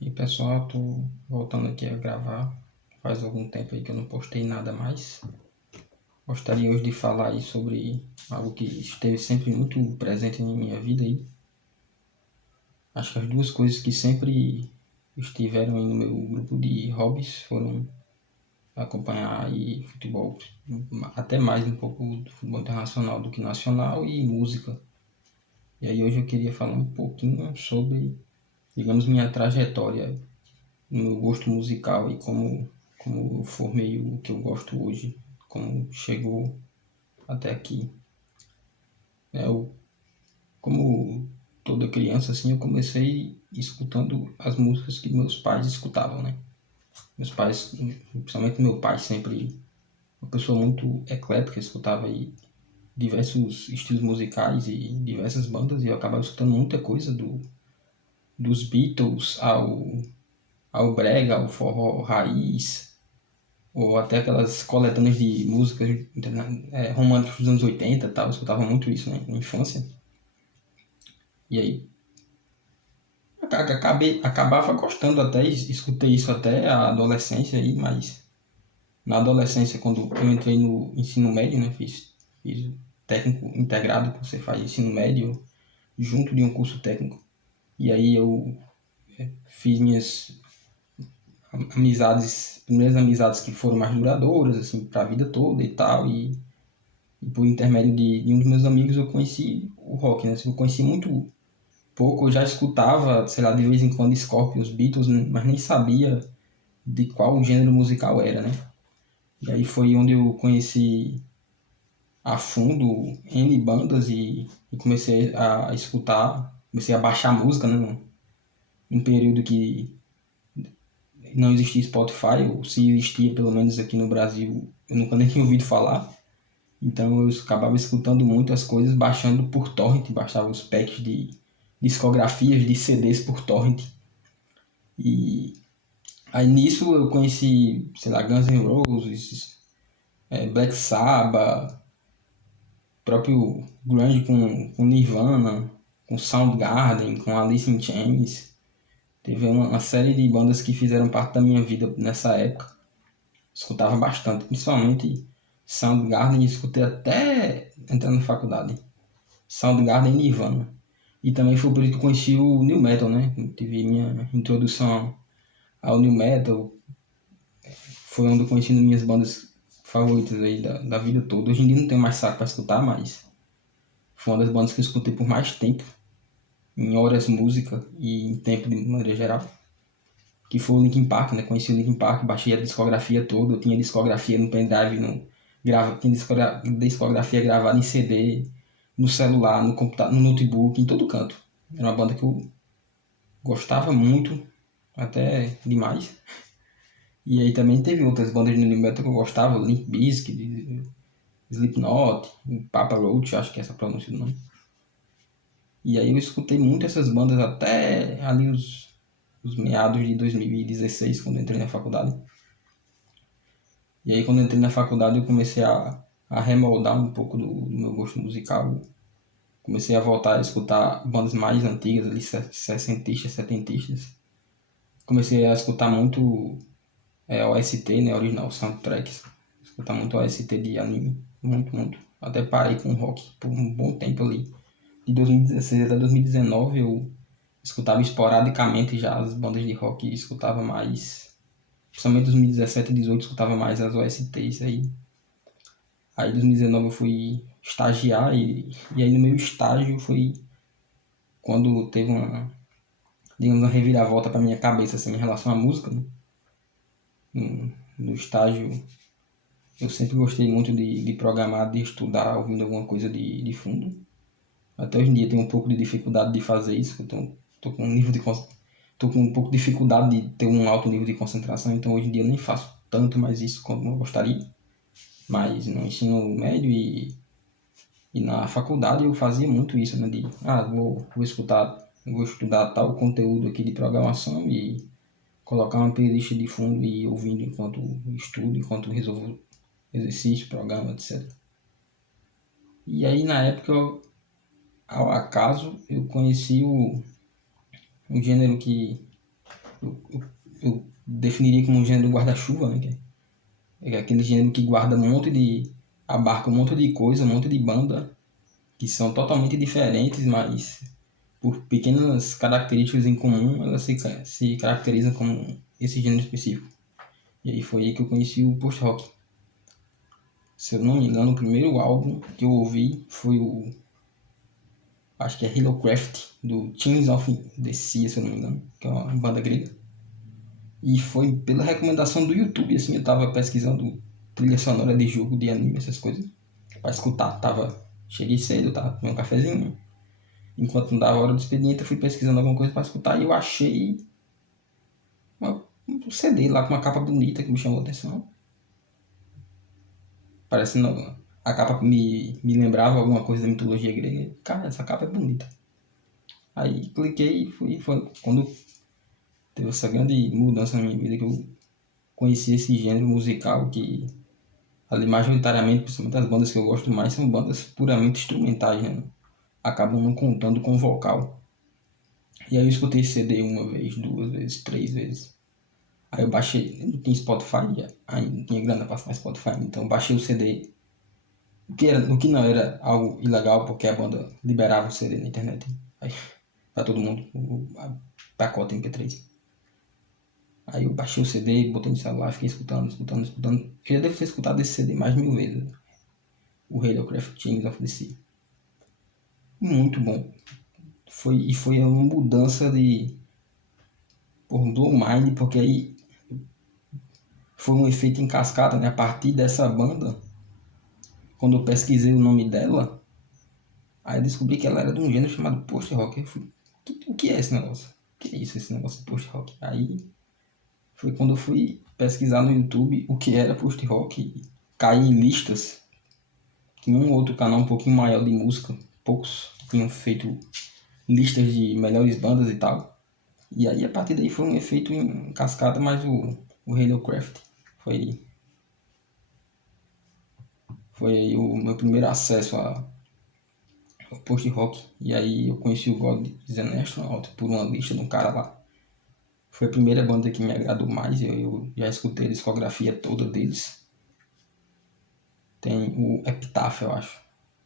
E pessoal, tô voltando aqui a gravar. Faz algum tempo aí que eu não postei nada mais. Gostaria hoje de falar aí sobre algo que esteve sempre muito presente em minha vida aí. Acho que as duas coisas que sempre estiveram aí no meu grupo de hobbies foram acompanhar aí futebol, até mais um pouco do futebol internacional do que nacional, e música. E aí hoje eu queria falar um pouquinho sobre, digamos, minha trajetória no meu gosto musical e como eu formei o que eu gosto hoje, como chegou até aqui. Como toda criança, assim, eu comecei escutando as músicas que meus pais escutavam, né? Meus pais, principalmente meu pai, sempre uma pessoa muito eclética, escutava aí diversos estilos musicais e diversas bandas, e eu acabava escutando muita coisa dos Beatles ao brega, ao forró raiz, ou até aquelas coletâneas de músicas românticas dos anos 80 e tal. Eu escutava muito isso, né, na infância. E aí acabava gostando até, escutei isso até a adolescência aí, mas na adolescência, quando eu entrei no ensino médio, né, fiz técnico integrado, que você faz ensino médio junto de um curso técnico. E aí eu fiz minhas primeiras amizades que foram mais duradouras, assim, para a vida toda e tal, e por intermédio de um dos meus amigos eu conheci o rock, né? Eu conheci muito pouco, eu já escutava, sei lá, de vez em quando Scorpions, Beatles, mas nem sabia de qual gênero musical era, né? E aí foi onde eu conheci a fundo N bandas e comecei a escutar, comecei a baixar música, né? Num período que não existia Spotify, ou se existia, pelo menos aqui no Brasil, eu nunca nem tinha ouvido falar. Então eu acabava escutando muitas coisas baixando por torrent, baixava os packs de discografias de CDs por torrent. E aí nisso eu conheci, sei lá, Guns N' Roses, Black Sabbath, próprio grunge com Nirvana, com Soundgarden, com Alice in Chains. Teve uma série de bandas que fizeram parte da minha vida nessa época. Escutava bastante, principalmente Soundgarden, escutei até entrar na faculdade. Soundgarden e Nirvana. E também foi por isso que eu conheci o New Metal, né? Eu tive minha introdução ao New Metal, foi onde eu conheci minhas bandas favoritas aí da vida toda. Hoje em dia não tenho mais saco para escutar, mas foi uma das bandas que eu escutei por mais tempo, em horas música e em tempo de maneira geral. Que foi o Linkin Park, né? Conheci o Linkin Park, baixei a discografia toda, eu tinha discografia no pendrive, tinha discografia gravada em CD, no celular, no computador, no notebook, em todo canto. Era uma banda que eu gostava muito, até demais. E aí também teve outras bandas de new metal que eu gostava, Limp Bizkit, Slipknot, Papa Roach, acho que é essa a pronúncia do nome. E aí eu escutei muito essas bandas até ali os meados de 2016, quando eu entrei na faculdade. E aí quando eu entrei na faculdade eu comecei a remoldar um pouco do meu gosto musical. Comecei a voltar a escutar bandas mais antigas, ali, sessentistas, setentistas. Comecei a escutar muito OST, né, original soundtracks. Escutar muito OST de anime, muito, muito. Até parei com rock por um bom tempo ali. De 2016 até 2019 eu escutava esporadicamente já as bandas de rock e escutava mais, principalmente 2017 e 2018 escutava mais as OSTs aí. Aí em 2019 eu fui estagiar e aí no meu estágio foi quando teve digamos, uma reviravolta para minha cabeça assim, em relação à música, né? No estágio eu sempre gostei muito de programar, de estudar, ouvindo alguma coisa de fundo. Até hoje em dia tenho um pouco de dificuldade de fazer isso, então tô com um nível de tô com um pouco de dificuldade de ter um alto nível de concentração, então hoje em dia eu nem faço tanto mais isso como eu gostaria. Mas no ensino médio e na faculdade eu fazia muito isso, né? Vou escutar, vou estudar tal conteúdo aqui de programação e colocar uma playlist de fundo e ir ouvindo enquanto estudo, enquanto resolvo exercício, programa, etc. E aí na época, ao acaso, eu conheci um gênero que eu definiria como um gênero guarda-chuva, né? É aquele gênero que guarda um monte de... abarca um monte de coisa, um monte de banda, que são totalmente diferentes, mas por pequenas características em comum, elas se caracterizam como esse gênero específico. E aí foi aí que eu conheci o post-rock. Se eu não me engano, o primeiro álbum que eu ouvi foi o... acho que é Hillocraft, do Tears of the Sea, se eu não me engano, que é uma banda grega. E foi pela recomendação do YouTube, assim, eu tava pesquisando trilha sonora de jogo, de anime, essas coisas, pra escutar. Cheguei cedo, tava tomando um cafezinho. Enquanto não dava hora do expediente, eu fui pesquisando alguma coisa pra escutar e eu achei um CD lá com uma capa bonita que me chamou a atenção. Parecendo... a capa me lembrava alguma coisa da mitologia grega. Cara, essa capa é bonita. Aí cliquei e foi quando teve essa grande mudança na minha vida que eu conheci esse gênero musical que ali majoritariamente, principalmente as bandas que eu gosto mais, são bandas puramente instrumentais, né? Acabam não contando com vocal. E aí eu escutei esse CD uma vez, duas vezes, três vezes. Aí eu baixei, eu não tinha Spotify, ainda não tinha grana pra assinar Spotify, então eu baixei o CD. O que não era algo ilegal, porque a banda liberava o CD na internet. Aí, pra todo mundo, o pacote MP3. Aí eu baixei o CD, botei no celular, fiquei escutando. Eu já devo ter escutado esse CD mais de 1000 vezes. O Hellcraft Chains of the Sea. Muito bom. Foi uma mudança de... do mind, porque aí foi um efeito em cascata, né? A partir dessa banda, quando eu pesquisei o nome dela, aí eu descobri que ela era de um gênero chamado post-rock. Eu fui, o que é esse negócio? O que é isso, esse negócio de post-rock? Aí foi quando eu fui pesquisar no YouTube o que era post-rock, caí em listas. Tinha um outro canal um pouquinho maior de música, poucos tinham feito listas de melhores bandas e tal. E aí a partir daí foi um efeito em cascata, mas o Hellcraft foi, foi aí o meu primeiro acesso ao post-rock. E aí eu conheci o God is an Astronaut por uma lista de um cara lá. Foi a primeira banda que me agradou mais, eu já escutei a discografia toda deles. Tem o Epitaph, eu acho,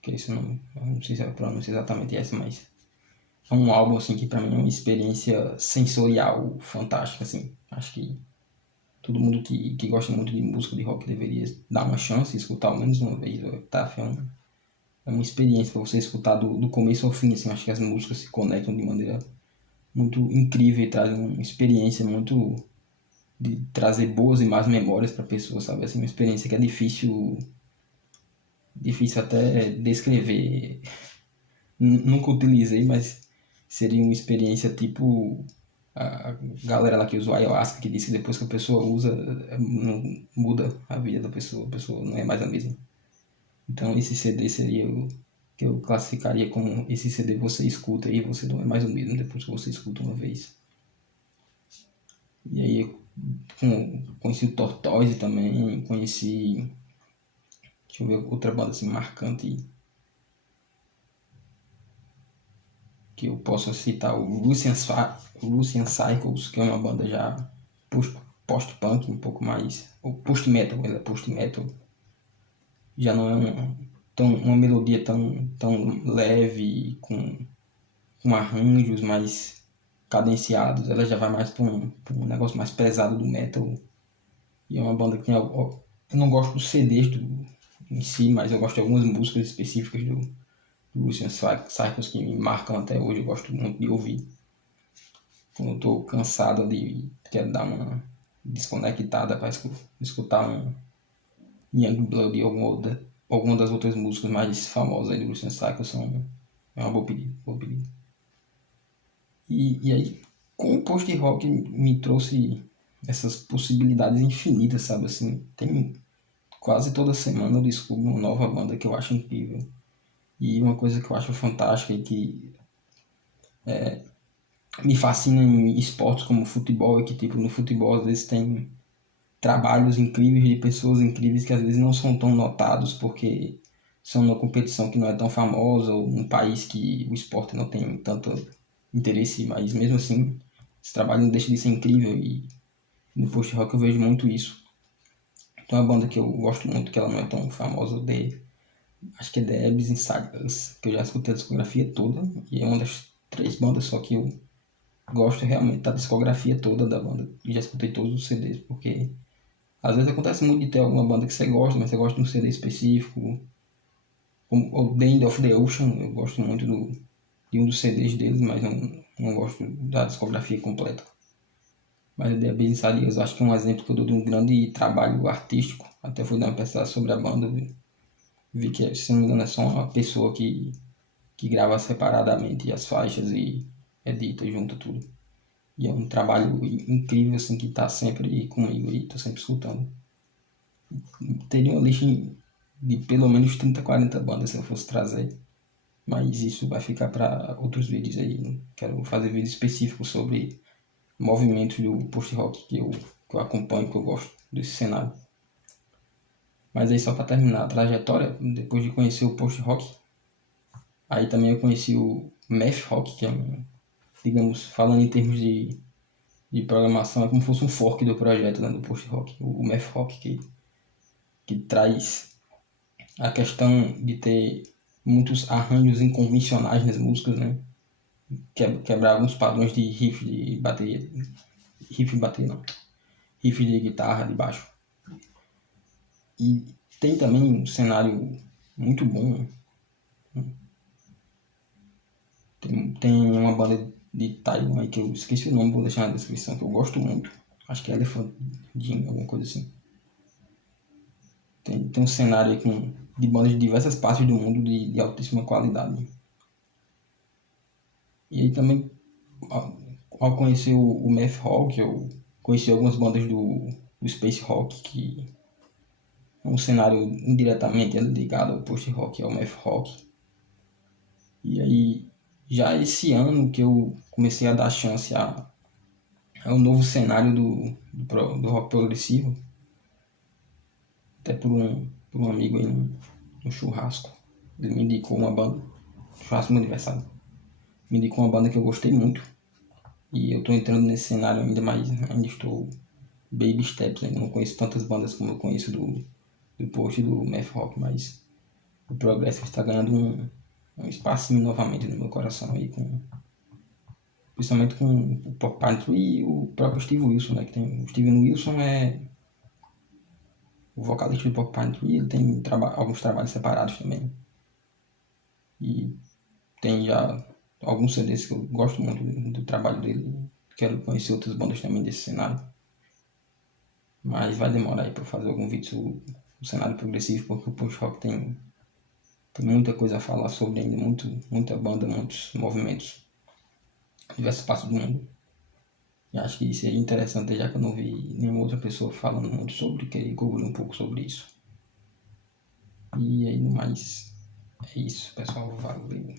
que é esse nome, eu não sei se é a pronúncia exatamente essa, mas é um álbum assim que pra mim é uma experiência sensorial fantástica, assim. Acho que todo mundo que gosta muito de música de rock deveria dar uma chance e escutar ao menos uma vez. O Epitaph é uma experiência para você escutar do começo ao fim, assim. Acho que as músicas se conectam de maneira muito incrível e trazem uma experiência muito de trazer boas e más memórias para a pessoa, sabe? Assim, uma experiência que é difícil até descrever. Nunca utilizei, mas seria uma experiência tipo a galera lá que usa o ayahuasca, que disse que depois que a pessoa usa, muda a vida da pessoa, a pessoa não é mais a mesma. Então esse CD seria o que eu classificaria como esse CD você escuta e você não é mais o mesmo depois que você escuta uma vez. E aí conheci o Tortoise também, conheci... deixa eu ver outra banda assim marcante que eu posso citar, o Lucian Cycles, que é uma banda já post-punk, um pouco mais... ou post-metal, ele é post-metal. Já não é uma melodia tão leve, com arranjos mais cadenciados. Ela já vai mais para um negócio mais pesado do metal. E é uma banda que tem... eu não gosto dos CDs em si, mas eu gosto de algumas músicas específicas do Lucian Cycles que me marcam até hoje. Eu gosto muito de ouvir. Quando eu tô cansado quero dar uma desconectada para escutar um Youngblood e alguma das outras músicas mais famosas aí do Lucian Cycles é uma boa pedida. Boa pedida. E aí, com o post-rock me trouxe essas possibilidades infinitas, sabe? Assim, tem quase toda semana eu descubro uma nova banda que eu acho incrível. E uma coisa que eu acho fantástica e que me fascina em esportes como futebol é que, tipo, no futebol às vezes tem trabalhos incríveis de pessoas incríveis que às vezes não são tão notados porque são numa competição que não é tão famosa ou num país que o esporte não tem tanto interesse, mas mesmo assim esse trabalho não deixa de ser incrível e no post-rock eu vejo muito isso. Tem uma banda que eu gosto muito, que ela não é tão famosa, acho que é The Abyss Inside Us, que eu já escutei a discografia toda, e é uma das 3 bandas só que eu gosto realmente da discografia toda da banda, e já escutei todos os CDs, porque às vezes acontece muito de ter alguma banda que você gosta, mas você gosta de um CD específico, como o The End of the Ocean, eu gosto muito de um dos CDs deles, mas não gosto da discografia completa. Mas o The Abyss Inside Us, eu acho que é um exemplo que eu dou de um grande trabalho artístico, até fui dar uma pesquisada sobre a banda, vi que, se não me engano, é só uma pessoa que grava separadamente as faixas e edita e junta tudo. E é um trabalho incrível, assim, que tá sempre comigo e tô sempre escutando. Teria uma lista de pelo menos 30, 40 bandas se eu fosse trazer, mas isso vai ficar para outros vídeos aí. Quero fazer vídeos específicos sobre movimentos do post-rock que eu acompanho, que eu gosto desse cenário. Mas aí só para terminar a trajetória, depois de conhecer o post-rock, aí também eu conheci o math rock, que é digamos, falando em termos de programação, é como se fosse um fork do projeto, né, do post-rock, o math rock, que traz a questão de ter muitos arranjos inconvencionais nas músicas, né, quebrar alguns padrões de riff de bateria, riff de guitarra, de baixo. E tem também um cenário muito bom. Tem uma banda de Taiwan aí que eu esqueci o nome, vou deixar na descrição, que eu gosto muito. Acho que é Elephant Jim, alguma coisa assim. Tem um cenário aí de bandas de diversas partes do mundo de altíssima qualidade. E aí também, ao conhecer o math rock, eu conheci algumas bandas do space rock, que é um cenário indiretamente ligado ao post rock, ao math rock. E aí, já esse ano que eu comecei a dar chance ao novo cenário do rock progressivo, até por um amigo aí no churrasco. Ele me indicou uma banda, churrasco no aniversário. Me indicou uma banda que eu gostei muito. E eu tô entrando nesse cenário ainda mais, ainda estou baby steps, ainda não conheço tantas bandas como eu conheço do post do math rock, mas o progresso está ganhando um espacinho novamente no meu coração aí, principalmente com o Porcupine Tree e o próprio Steve Wilson, né? Que tem, o Steven Wilson é o vocalista do Porcupine Tree, ele tem alguns trabalhos separados também. E tem já alguns CDs que eu gosto muito do trabalho dele. Quero conhecer outras bandas também desse cenário. Mas vai demorar aí para fazer algum vídeo sobre o cenário progressivo, porque o post-rock tem muita coisa a falar sobre ainda, muita banda, muitos movimentos, diversas partes do mundo. E acho que seria interessante, já que eu não vi nenhuma outra pessoa falando muito sobre, querer cobrir um pouco sobre isso. E aí, no mais, é isso, pessoal. Valeu.